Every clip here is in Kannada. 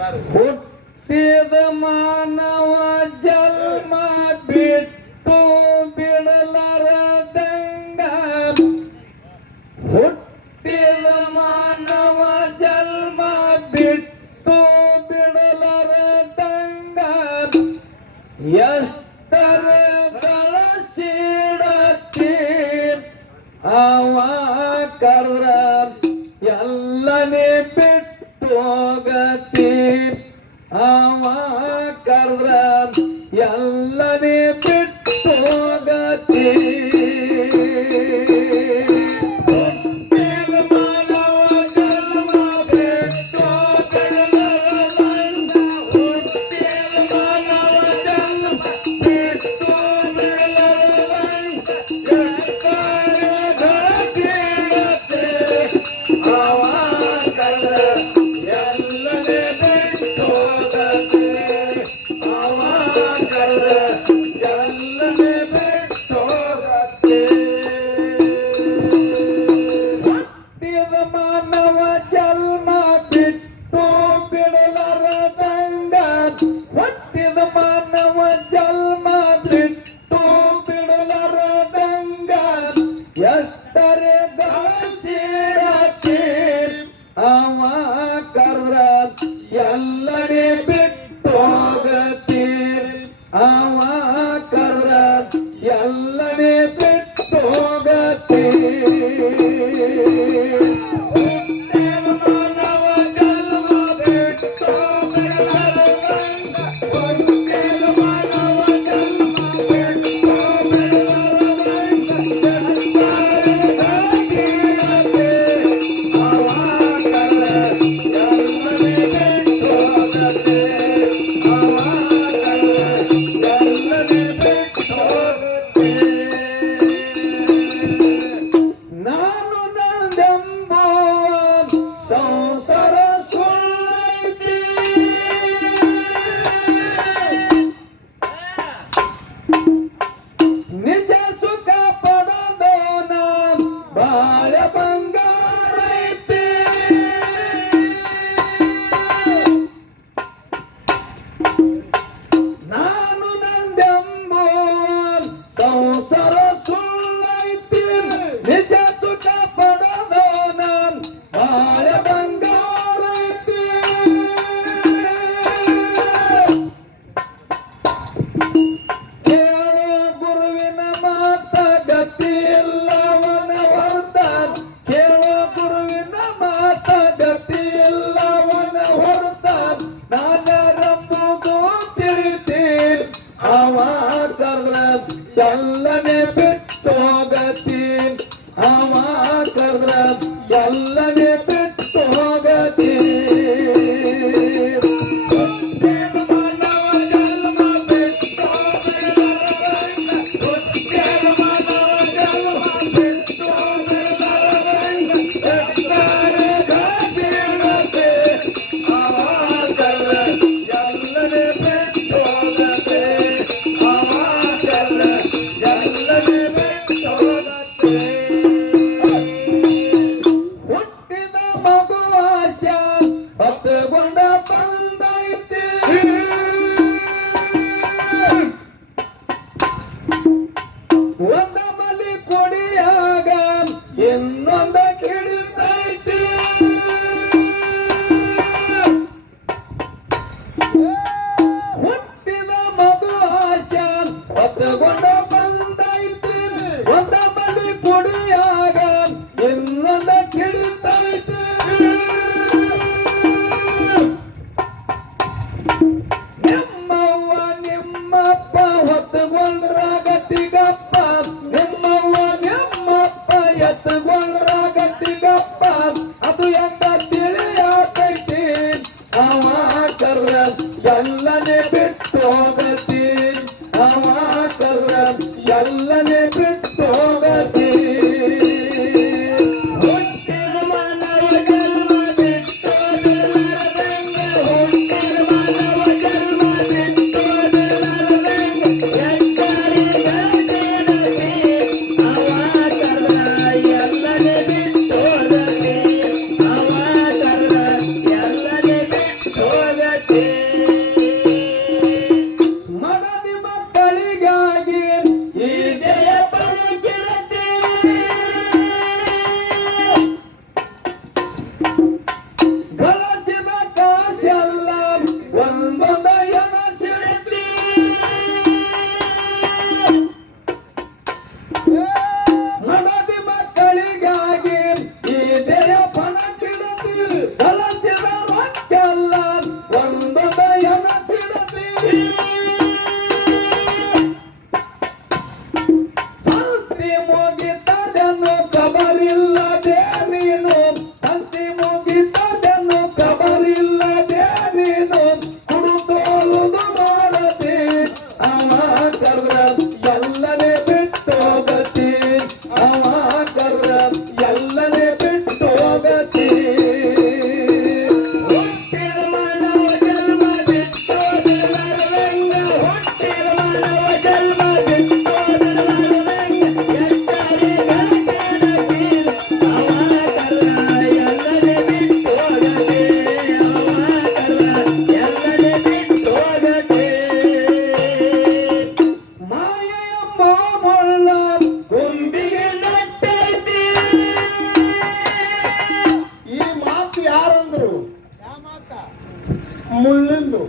ಹುಟ್ಟಿದ ಮಾನವ ಜನ್ಮ ಬಿಟ್ಟು ಬಿಡಲಾರದಂಗ ಹುಟ್ಟಿದ ಮಾನವ ಜನ್ಮ ಬಿಟ್ಟು ಬಿಡಲಾರದಂಗ ಎಷ್ಟರ ಗಳಸಿಡತಿ ಅವ ಕರ್ರ ಎಲ್ಲನೇ ಬಿಟ್ಟು ಹೋಗತಿ ಅವ ಕರ್ರ ಎಲ್ಲನೇ ಬಿಟ್ಟು ಹೋಗತಿ ಎಷ್ಟರೆ ಗಳಸಿಡತಿ ಅವ ಕರ್ರ ಎಲ್ಲನೇ ಬಿಟ್ಟು ಹೋಗತಿ ಅವ ಕರ್ರ ಎಲ್ಲನೇ ಬಿಟ್ಟು ಹೋಗತಿ ಮಾನವ ಜನ್ಮ ಬಿಟ್ಟು ಮಾತು ಯಾರಂದ್ರು ಮುಳ್ಳಿಂದು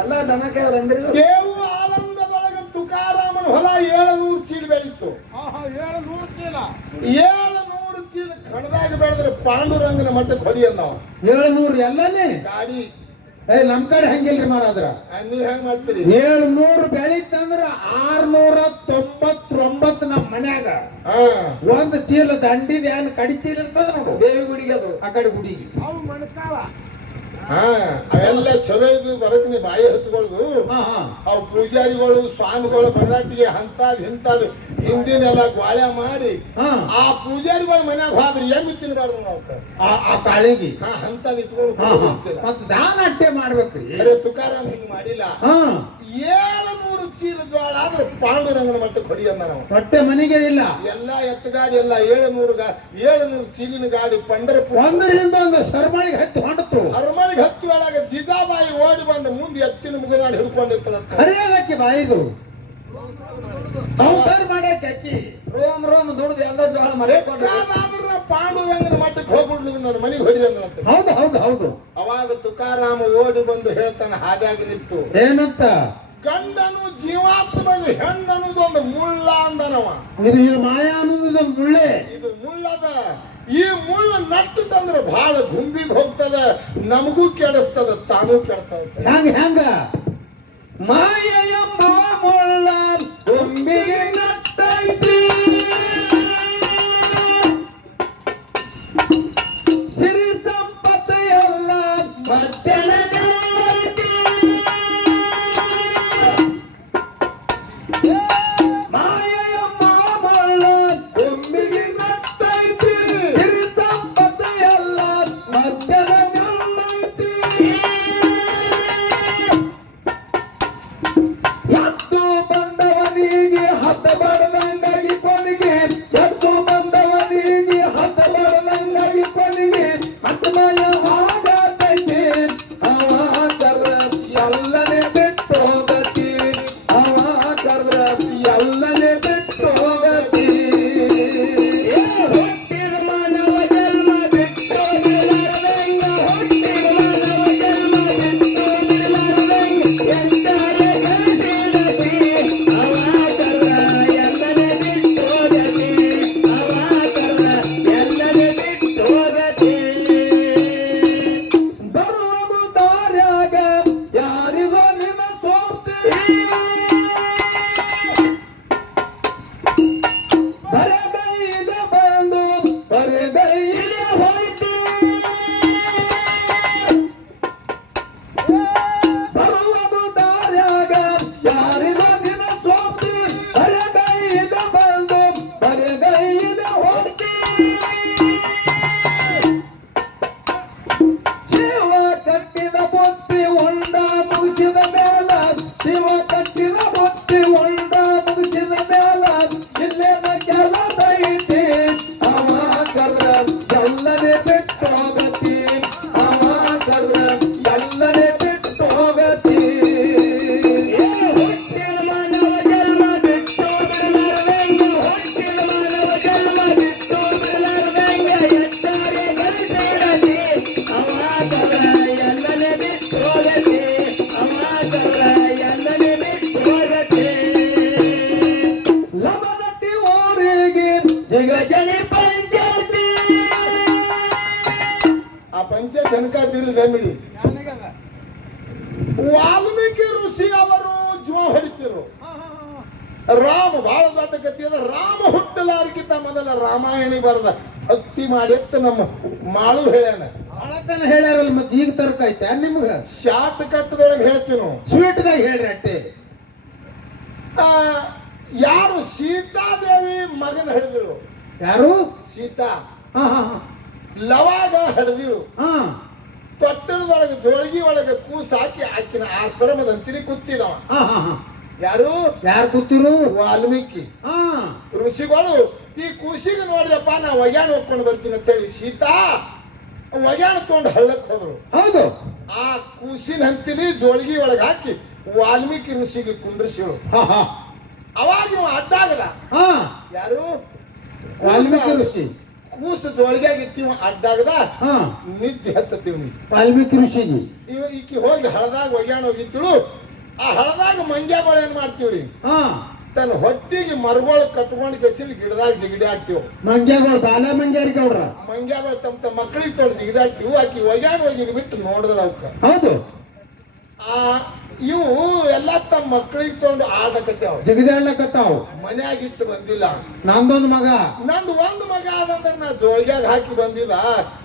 ಅಲ್ಲ ದನಕ್ಕೆ ಅವ್ರ ಅಂದ್ರೆ ದೇವು ಆನಂದದೊಳಗೆ ತುಕಾರಾಮನ ಹೊಲ 700 ಚೀಲ ಬೆಳೀತು. 700 ಚೀಲ ಕಣದಾಗ ಬೆಳೆದ್ರೆ ಪಾಂಡುರಂಗನ ಮಟ್ಟಕ್ಕೆ ಹೊಡಿಯಲ್ಲ ನಾವು. 700 ಎಲ್ಲನೇ ಗಾಡಿ ನಮ್ ಕಡೆ ಹಂಗಿಲ್ರಿ ಮಾರಾದ್ರ. ನೀವ್ ಹೆಂಗ್ ಮಾಡ್ತೀರಿ? 700 ಬೆಳೀತಂದ್ರ 699 ನಮ್ ಮನ್ಯಾಗ ಒಂದ್ ಚೀಲ ದಂಡಿದ ಏನ್ ಕಡಿ ಚೀಲ ಇರ್ತದ ನೋಡು ದೇವಿ ಗುಡಿಗೆ ಅದು ಆ ಕಡೆ ಗುಡಿಗೆ ಅವೆಲ್ಲ ಚಲೋ ಇದು ಬರಕ್ ನೀ ಬಾಯಿ ಹಚ್ಕೊಳ್ದು. ಅವ್ ಪೂಜಾರಿಗಳು ಸ್ವಾಮಿಗಳು ಮರಾಠಿಗೆ ಅಂತದ್ ಇಂತದ್ ಹಿಂದಿನೆಲ್ಲ ಗ್ವಾಳ್ಯ ಮಾಡಿ ಆ ಪೂಜಾರಿಗಳ ಮನ್ಯಾಗ ಹೋದ್ರೆ ಎಮ್ಮಿ ತಿನ್ಬಾರ್ದು ನಾವು ಆ ಕಾಳಿಗೆ ಅಂತದ್ ಇಟ್ಕೊಂಡು ಮತ್ ದಾನ ಅಟ್ಟೆ ಮಾಡ್ಬೇಕ್ರಿ. ತುಕಾರಾಮ್ ಹಿಂಗ್ ಮಾಡಿಲ್ಲ. 700 ಚೀಲ ಜೋಳ ಆದ್ರೆ ಪಾಂಡುರಂಗನ ಮಟ್ಟಕ್ಕೆ ಹೊಡಿಯಲ್ಲ ನಾವು. ಹೊಟ್ಟೆ ಮನೆಗೆ ಇಲ್ಲ ಎಲ್ಲ ಎತ್ತಗಾಡಿ ಎಲ್ಲ 700 ಚೀಲಿನ ಗಾಡಿ ಪಂಡರಪುರ ಒಂದರಿಂದ ಒಂದು ಶರ್ಮಳಿಗೆ ಹತ್ತಿ ಹೊಂಡತು. ಅರಮಳಿಗೆ ಹತ್ತಿ ಒಳಗ ಜಿಜಾಬಾಯಿ ಓಡಿ ಬಂದು ಮುಂದೆ ಎತ್ತಿನ ಮುಗನಾಡಿ ಹಿಡ್ಕೊಂಡಿರ್ತಾಳ. ಕರೆಯೋದಕ್ಕೆ ಬಾಯಿದು ಸಂಸಾರ ಮಾಡಕ್ಕೆ ಅಕ್ಕಿ ರೋಮ್ ದುಡ್ದು ಎಲ್ಲ ಜೋಳ ಮಾಡಿಕೊಂಡು ಪಾಂಡುರಂಗನ ಮಟ್ಟಕ್ಕೆ ಹೋಗ್ಬಿಡ್ಲಿದ್ದು ನನ್ನ ಮನೆಗೆ ಹೊಡಿರಂತ. ಹೌದು ಹೌದು ಹೌದು. ಅವಾಗ ತುಕಾರಾಮ ಓಡಿ ಬಂದು ಹೇಳ್ತಾನೆ ಹಾಗಾಗಿ ನಿಂತು ಏನಂತ, ಗಂಡನು ಜೀವಾತ್ಮಗೆ ಹೆಣ್ಣು ಅನ್ನೋದು ಒಂದು ಮುಳ್ಳ ಅಂದನವ. ಇದು ಮಾಯಾ ಅನ್ನೋದು ಮುಳ್ಳೆ. ಇದು ಮುಳ್ಳದ. ಈ ಮುಳ್ಳು ನಟ್ಟು ತಂದ್ರೆ ಬಹಳ ಗುಂಬಿಗೆ ಹೋಗ್ತದ, ನಮಗೂ ಕೆಡಿಸ್ತದ, ತಾನೂ ಕೆಡ್ತದ. ಹೆಂಗ ಮಾಯ ಎಂಬ ಮುಳ್ಳ ಗುಂಬಿಗೆ ನಟ್ಟೈತಿ, ಸಿರಿ ಸಂಪತ್ತು ಎಲ್ಲ ಮಧ್ಯಾಹ್ನ ವಾಲ್ಮೀಕಿ ಋಷಿ ಅವರು ಜೀವ ಹೊಡಿತಿರು. ರಾಮ ಬಹಳ ದೊಡ್ಡ ಕಥೆ ಅದ. ರಾಮ ಹುಟ್ಟಲಾರ್ಕಿಂತ ಮೊದಲ ರಾಮಾಯಣ ಬರದ ಭಕ್ತಿ ಮಾಡಿತ್ತ ನಮ್ಮ ಮಾಳು ಹೇಳ್ಯಾನ. ಹೇಳ್ಯಾರಲ್ಲ ಮತ್ತೆ ಈಗ ತರ್ಕೈತೆ ನಿಮ್ಗ ಶಾರ್ಟ್ ಕಟ್ಟದೊಳಗೆ ಹೇಳ್ತೀವಿ, ಸ್ವೀಟ್ದಾಗ ಹೇಳ್ರಿ ಅಟ್ಟೆ. ಯಾರು ಸೀತಾದೇವಿ ಮಗನ ಹಿಡಿದಿಳು? ಯಾರು? ಸೀತಾ. ಲವಾಗ ಹಿಡಿದಿಳು. ತೊಟ್ಟಲದೊಳಗೆ ಜೋಳಿಗೆ ಒಳಗೆ ಕೂಸ ಹಾಕಿ ಆಕಿನ ಆಶ್ರಮದಂತಿನಿ ಕೂತಿದವ. ಯಾರು ಕೂತಿರು? ವಾಲ್ಮೀಕಿ ಋಷಿಗಳು. ಈ ಕೂಸಿಗೆ ನೋಡ್ರಪ್ಪ ನಾ ಒಗ್ಯಾಣ ಹೋಗ್ಕೊಂಡು ಬರ್ತೀನಿ ಅಂತ ಹೇಳಿ ಸೀತಾ ಒಗ್ಯಾಣ ತಗೊಂಡು ಹಳ್ಳಕ್ ಹೋದ್ರು. ಹೌದು. ಆ ಕೂಸಿನ ಹಂತಿನಿ ಜೋಳಿಗೆ ಒಳಗೆ ಹಾಕಿ ವಾಲ್ಮೀಕಿ ಋಷಿಗೆ ಕುಂಡ್ರಿಸಿಳು. ಅವಾಗ ನೀವು ಅಡ್ಡಾಗದ. ಯಾರು? ವಾಲ್ಮೀಕಿ ಋಷಿ ಕೂಸು ಜೋಳಿಗ್ಯಾಗ ಇತ್ತೀವ ಅಡ್ಡಾಗದ ಹಾ ನಿದ್ದೆ ಹತ್ತತೀವಿ ನೀ ವಾಲ್ಮೀಕಿ ಋಷಿಗೆ ಈಕಿ ಹೋಗಿ ಹಳದಾಗ ಒಗ್ಯಾಣ ಹೋಗಿತ್ತಳು ಆ ಹಳದಾಗ ಮಂಗ್ಯಾಗಳು ಏನ್ ಮಾಡ್ತೀವ್ರಿ ಹಾ ತನ್ನ ಹೊಟ್ಟಿಗೆ ಮರಗಳು ಕಟ್ಕೊಂಡು ಕೆಸಿಲ್ ಗಿಡದಾಗ ಜಿಗಿದಾಡ್ತೀವಿ ಮಂಗ್ಯಾಗಳು ಬಾಲ ಮಂಗ್ಯಾರಿ ಗೌಡ್ರ ಮಂಗ್ಯಾಗಳು ತಮ್ಮ ಮಕ್ಕಳಿಗೆ ತೊಗೊಂಡು ಜಿಗಿದಾಡ್ತೀವಿ ಆಕಿ ಒಗ್ಯಾಣ ಹೋಗಿದ್ ಬಿಟ್ಟು ನೋಡಿದ್ರ ಅವಕ್ಕ ಹೌದು ಆ ಇವು ಎಲ್ಲ ತಮ್ಮ ಮಕ್ಕಳಿಗೆ ತೊಗೊಂಡು ಆಡಕತ್ಯಾವ ಜಿಗಿದಾಡ್ಲಕತ್ತಾವ್ ಮನ್ಯಾಗಿಟ್ಟು ಬಂದಿಲ್ಲ ನಂದೊಂದು ಮಗ ನಂದು ಒಂದು ಮಗ ಆದಂದ್ರೆ ನಾ ಜೋಳಿಗ್ಯಾಗ ಹಾಕಿ ಬಂದಿಲ್ಲ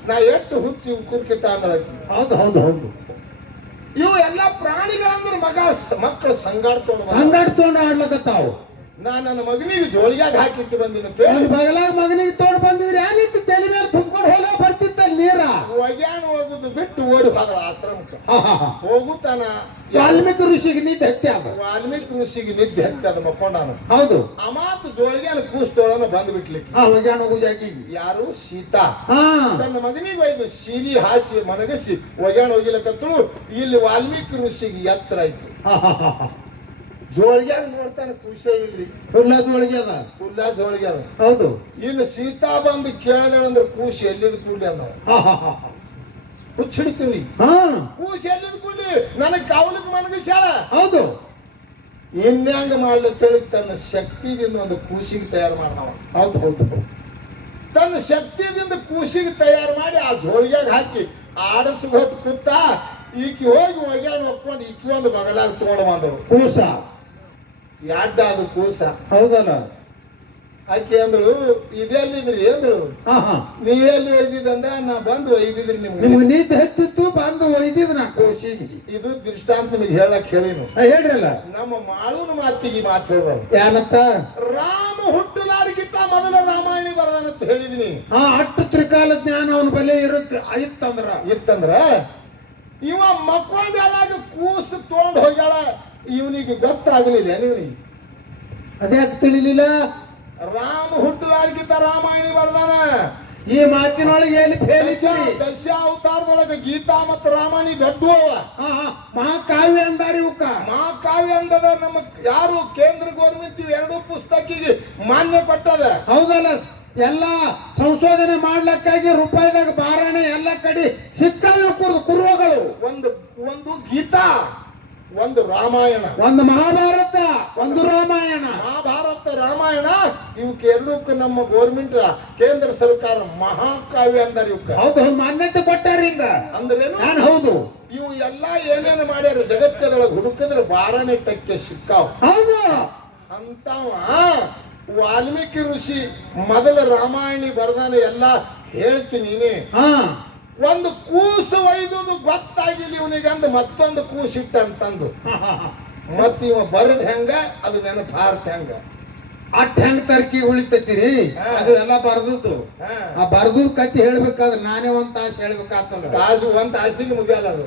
ನಾ ಎಷ್ಟು ಹುಚ್ಚಿ ಕುರ್ಕಿತ ಅನ್ನೋದಕ್ಕೆ ಹೌದು ಹೌದು ಹೌದು ಇವು ಎಲ್ಲ ಪ್ರಾಣಿಗಳಂದ್ರೆ ಮಕ್ಕಳು ಸಂಗಾಡ್ಕೊಂಡು ಸಂಗಾಡ್ ತೊಗೊಂಡು ಆಡ್ಲಕತ್ತಾವ್ ನಾ ನನ್ನ ಮಗನಿಗೆ ಜೋಳಿಗ್ಯಾಗ ಹಾಕಿಟ್ಟು ಬಂದಿನ ಒಂದ್ ಬಗಲಾಗ ಮಗನಿಗೆ ತೋಡ್ ಬಂದಿದ್ರೆ ಏನಿತ್ತು ತಲೆ ಮೇಲೆ ತುಂಬ್ಕೊಂಡು ಹೊಲ ಬರ್ತಿತ್ತ ನೀರ ಒಗ್ಯಾಣ ಹೋಗುದು ಬಿಟ್ಟು ಓಡಿ ಹೋದ್ರ ಆಶ್ರಮಕ್ಕೆ ಹೋಗುತ್ತಾನ ವಾಲ್ಮೀಕಿ ಋಷಿಗೆ ನಿದ್ದೆ ಹತ್ತಿ ಅದ ವಾಲ್ಮೀಕಿ ಋಷಿಗೆ ನಿದ್ದೆ ಹತ್ತಿ ಅದು ಮಕ್ಕೊಂಡಾನು ಹೌದು ಆ ಮಾತು ಜೋಳಿಗ್ಯಾನ ಕೂಸ್ತೋಳನ ಬಂದು ಬಿಟ್ಲಿಕ್ಕೆ ಒಗ್ಯಾಣ ಹೋಗು ಜಾಗಿಗೆ ಯಾರು ಸೀತಾ ಹಾ ತನ್ನ ಮಗನಿಗೆ ಒಯ್ದು ಸಿರಿ ಹಾಸಿ ಮನಗಸಿ ಒಗ್ಯಾಣ ಹೋಗಿಲಕತ್ತಳು ಇಲ್ಲಿ ವಾಲ್ಮೀಕಿ ಋಷಿಗೆ ಎತ್ತರ ಆಯ್ತು ಜೋಳಿಗ್ಯಾಗ ನೋಡ್ತಾನೆ ಖುಷಿ ಇಲ್ರಿ ಹುಲ್ಲದೊಳಗೆ ಅದ ಹುಲ್ಲ ಜೋಳಿಗ್ಯಾಗ ಹೌದು ಇನ್ನು ಸೀತಾ ಬಂದು ಕೇಳದಳಂದ್ರೆ ಕೂಸಿ ಎಲ್ಲಿದ್ ಕೂಡಿ ಅನ್ನೋ ಹುಚ್ಚಿಡ್ತೀವಿ ಹಾ ಕೂಸಿ ಎಲ್ಲಿದ್ ಕೂಡಿ ನನಗ್ ಕಾವಲಕ್ ಮನಗಸ್ಯಾಳ ಹೌದು ಇನ್ಯಾಂಗ ಮಾಡ್ಲತ್ತೇಳಿ ತನ್ನ ಶಕ್ತಿದಿಂದ ಒಂದು ಕೂಸಿಗೆ ತಯಾರು ಮಾಡ್ದವ ಹೌದು ಹೌದು ತನ್ನ ಶಕ್ತಿಯಿಂದ ಕೂಸಿಗೆ ತಯಾರು ಮಾಡಿ ಆ ಜೋಳಿಗ್ಯಾಗ ಹಾಕಿ ಆಡಸ್ಗೆ ಹೊತ್ತು ಕೂತ ಈಕಿ ಹೋಗಿ ಒಗ್ಯಾಣ ಹೊಕ್ಕೊಂಡು ಈಕಿ ಒಂದು ಬಗಲಾಗ ತಗೊಂಡು ಬಂದಳು ಕೂಸ ಯಾಡ್ಡ ಅದು ಕೂಸ ಹೌದಲ್ಲ ಆಕಿ ಅಂದಳು ಇದೆಲ್ಲಿದ್ರಿ ಅಂದಳು ಹಾ ಹಾ ನೀ ಎಲ್ಲಿ ಒಯ್ದಿದಂದ ನಾ ಬಂದು ಒಯ್ದಿದ್ರಿ ನಿಮ್ಗೆ ನಿಮ್ಗೆ ನಿದ್ದೆ ಹತ್ತಿತ್ತು ಬಂದು ಒಯ್ದಿದ್ ನಾ ಕೋಸಿಗೆ ಇದು ದೃಷ್ಟಾಂತ ನಿಮಗೆ ಹೇಳಕ್ ಹೇಳಿನು ಹೇಳ್ರಲ್ಲ ನಮ್ಮ ಮಾಳುನ ಮಾತಿಗೆ ಮಾತು ಹೇಳ್ಬಾರ್ದು ಏನಂತ ರಾಮ ಹುಟ್ಟಲಾರಿಗಿಂತ ಮೊದಲ ರಾಮಾಯಣ ಬರದಂತ ಹೇಳಿದೀನಿ ಹಾ ಅಟ್ಟು ತ್ರಿಕಾಲ ಜ್ಞಾನ ಅವನ ಬಲೆ ಇರುತ್ತೆ ಇತ್ತಂದ್ರ ಇತ್ತಂದ್ರ ಇವ ಮಕ್ಕೊಂಡಾಗ ಕೂಸು ತಗೊಂಡು ಹೋಗ್ಯಾಳ ಇವನಿಗೆ ಗೊತ್ತಾಗಲಿಲ್ಲ ಇವನಿಗೆ ಅದ್ಯಾಕೆ ತಿಳಿಲಿಲ್ಲ ರಾಮ ಹುಟ್ಟಲಾರಿಗಿಂತ ರಾಮಾಯಣ ಬರ್ದಾನ ಈ ಮಾತಿನೊಳಗೆ ಎಲ್ಲಿ ಫೇಲಿಸಿರಿ ದಶ ಅವತಾರದೊಳಗೆ ಗೀತಾ ಮತ್ತು ರಾಮಾಯಣ ದೊಡ್ಡವ ಮಹಾಕಾವ್ಯ ಅಂದಾರಿ ಇವಕ್ಕ ಮಹಾಕಾವ್ಯ ಅಂದದ ನಮ್ಮ ಯಾರು ಕೇಂದ್ರ ಗೌರ್ಮೆಂಟ್ ಎರಡೂ ಪುಸ್ತಕಿಗೆ ಮಾನ್ಯ ಕೊಟ್ಟದ ಹೌದಲ್ಲ ಎಲ್ಲ ಸಂಶೋಧನೆ ಮಾಡ್ಲಕ್ಕಾಗಿ ರೂಪಾಯಿದಾಗ ಬಾರಾಣೆ ಎಲ್ಲ ಕಡೆ ಸಿಕ್ಕಲ್ಲ ಕುರುಗಳು ಒಂದು ಗೀತಾ ಒಂದು ರಾಮಾಯಣ ಒಂದು ಮಹಾಭಾರತ ಒಂದು ರಾಮಾಯಣ ಮಹಾಭಾರತ ರಾಮಾಯಣ ಇವಕ್ಕೆ ಎರಡಕ್ಕೂ ನಮ್ಮ ಗೌರ್ಮೆಂಟ್ ಕೇಂದ್ರ ಸರ್ಕಾರ ಮಹಾಕಾವ್ಯ ಅಂದಾರ ಇವಕ್ಕ ಹೌದು ಮಾನ್ಯತೆ ಕೊಟ್ಟಾರ ಹಿಂಗ ಅಂದ್ರೇನು ನಾನು ಹೌದು ಇವು ಎಲ್ಲ ಏನೇನು ಮಾಡ್ಯಾರ ಜಗತ್ತದೊಳಗೆ ಹುಡುಕಿದ್ರೆ ಬಾರಾಣೆ ಟಕ್ಕೆ ಸಿಕ್ಕಾವ ಹೌದು ಅಂತವ ವಾಲ್ಮೀಕಿ ಋಷಿ ಮೊದಲ ರಾಮಾಯಣ ಬರ್ದಾನ ಎಲ್ಲ ಹೇಳ್ತೀನಿ ಹಾ ಒಂದು ಕೂಸು ಒಯ್ದುದು ಗೊತ್ತಾಗಿಲ್ಲ ಇವನಿಗೆ ಅಂದು ಮತ್ತೊಂದು ಕೂಸು ಇಟ್ಟಂತಂದು ಮತ್ ಇವ ಬರದ್ ಹೆಂಗ ಅದು ನೆನಪು ಹಾರ್ತ ಹೆಂಗ ಅಟ್ ಹೆಂಗ್ ತರ್ಕಿ ಉಳಿತೈತಿರಿ ಅದು ಎಲ್ಲ ಬರ್ದದ್ದು ಆ ಬರ್ದು ಕತ್ತಿ ಹೇಳ್ಬೇಕಾದ್ರೆ ನಾನೇ ಒಂದ್ ತಾಸು ಹೇಳ್ಬೇಕಾಗ್ತಲ್ಲ ತಾಸು ಒಂದ್ ತಾಸಿಗೆ ಮುಗಿಯಲ್ಲ ಅದು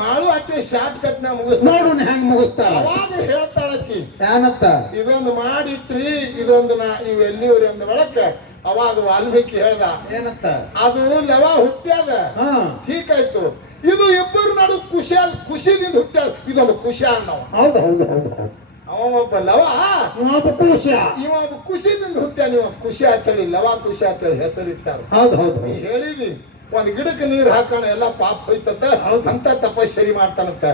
ಮಾಡು ಅಟ್ಟೆ ಶಾರ್ಟ್ ಕಟ್ ನ ಮುಗಿಸ್ ನೋಡು ಹೆಂಗ್ ಮುಗಿಸ್ತಾರ ಅವಾಗ ಹೇಳ್ತಾಳಕ್ಕಿ ಏನತ್ತ ಇದೊಂದು ಮಾಡಿಟ್ರಿ ಇದೊಂದು ಇವ್ ಎಲ್ಲಿವ್ರಿ ಅಂದ ಒಳಕ ಅವಾಗ ವಾಲ್ಮೀಕಿ ಹೇಳ್ದ ಏನತ್ತ ಅದು ಲವ ಹುಟ್ಟ್ಯಾದ ಠೀಕ್ ಆಯ್ತು ಇದು ಇಬ್ಬರು ನಡು ಖುಷಿದಿಂದ ಹುಟ್ಟ್ಯಾದ ಇದೊಂದು ಖುಷಿ ಅನ್ನವ ಹೌದು ಹೌದು ಹೌದು ಅವ ಒಬ್ಬ ಲವ ಖುಷಿ ಇವ ಖುಷಿದಿಂದ ಹುಟ್ಟ್ಯಾನ ಇವ ಖುಷಿ ಅಂತೇಳಿ ಲವ ಖುಷಿ ಅಂತೇಳಿ ಹೆಸರಿಟ್ಟಾರ ಹೌದು ಹೌದು ನೀ ಹೇಳಿದಿ ಒಂದ್ ಗಿಡಕ್ಕೆ ನೀರ್ ಹಾಕೋಣ ಎಲ್ಲ ಪಾಪ ಹೋಯ್ತತ್ತ ಅಂತ ತಪಸ್ಸರಿ ಮಾಡ್ತಾನಂತ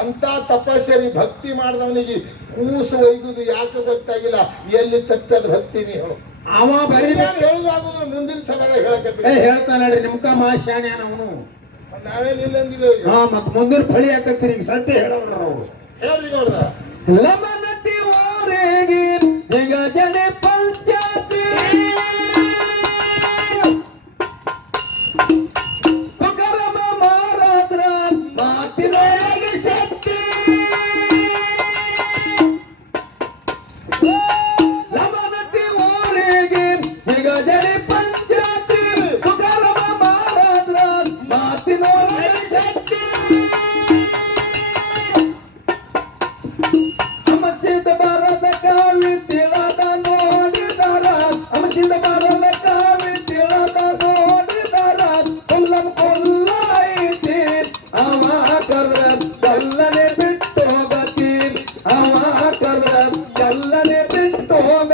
ಅಂತ ತಪಸ್ಸರಿ ಭಕ್ತಿ ಮಾಡಿದವನಿಗೆ ಕೂಸು ಒಯ್ದುದು ಯಾಕೆ ಗೊತ್ತಾಗಿಲ್ಲ ಎಲ್ಲಿ ತಪ್ಪದ ಭಕ್ತಿ ನೀ ಹೇಳು ಅವ ಬರೀ ಹೇಳುದಾಗುದ್ರ ಮುಂದಿನ ಸಭೆದಾಗ ಹೇಳಕತ್ತಿ ಹೇಳ್ತಾನ ಹೇಳ್ರಿ ನಿಮ್ಕ ಮಾಶಾಣಿ ಅವನು ನಾವೇನಿಲ್ಲ ಅಂದಿದ್ದೇವೆ ಮತ್ ಮುಂದಿನ ಫಳಿ ಹಾಕತ್ತೀರಿ ಈಗ ಸತ್ಯ ಹೇಳೋರು ಅವ್ರು ಹೇಳ್ರಿ ನೋಡ್ರ ಲಮನಟಿ ಓರೆಗಿ ಈಗ ಜನೆ ಪಂಚಾಯತಿ ತುಕರಮ ಮಾರಾದ್ರ ಮಾತಿನೊಳಗೆ ಶಕ್ತಿ ಲಮನಟಿ ಓರೆಗಿ ಈಗ ಜನೆ ಪಂಚಾಯತಿ ತುಕರಮ ಮಾರಾದ್ರ ಮಾತಿನೊಳಗೆ ಶಕ್ತಿ ಅಮಚಿದ ಬರದ ಕಾವಿ ತಿಳದ ನೋಡಿದರ ಅಮಚಿದ ಬರದ ಕಾವಿ ತಿಳದ ನೋಡಿದರ ಕೊಲ್ಲಂ ಕೊಲ್ಲೈತಿ ಅವ ಕರ ಎಲ್ಲನೆ ಬಿಟ್ಟು ಹೋಗತಿ ಅವ ಕರ ಎಲ್ಲನೆ ಬಿಟ್ಟು ಹೋಗ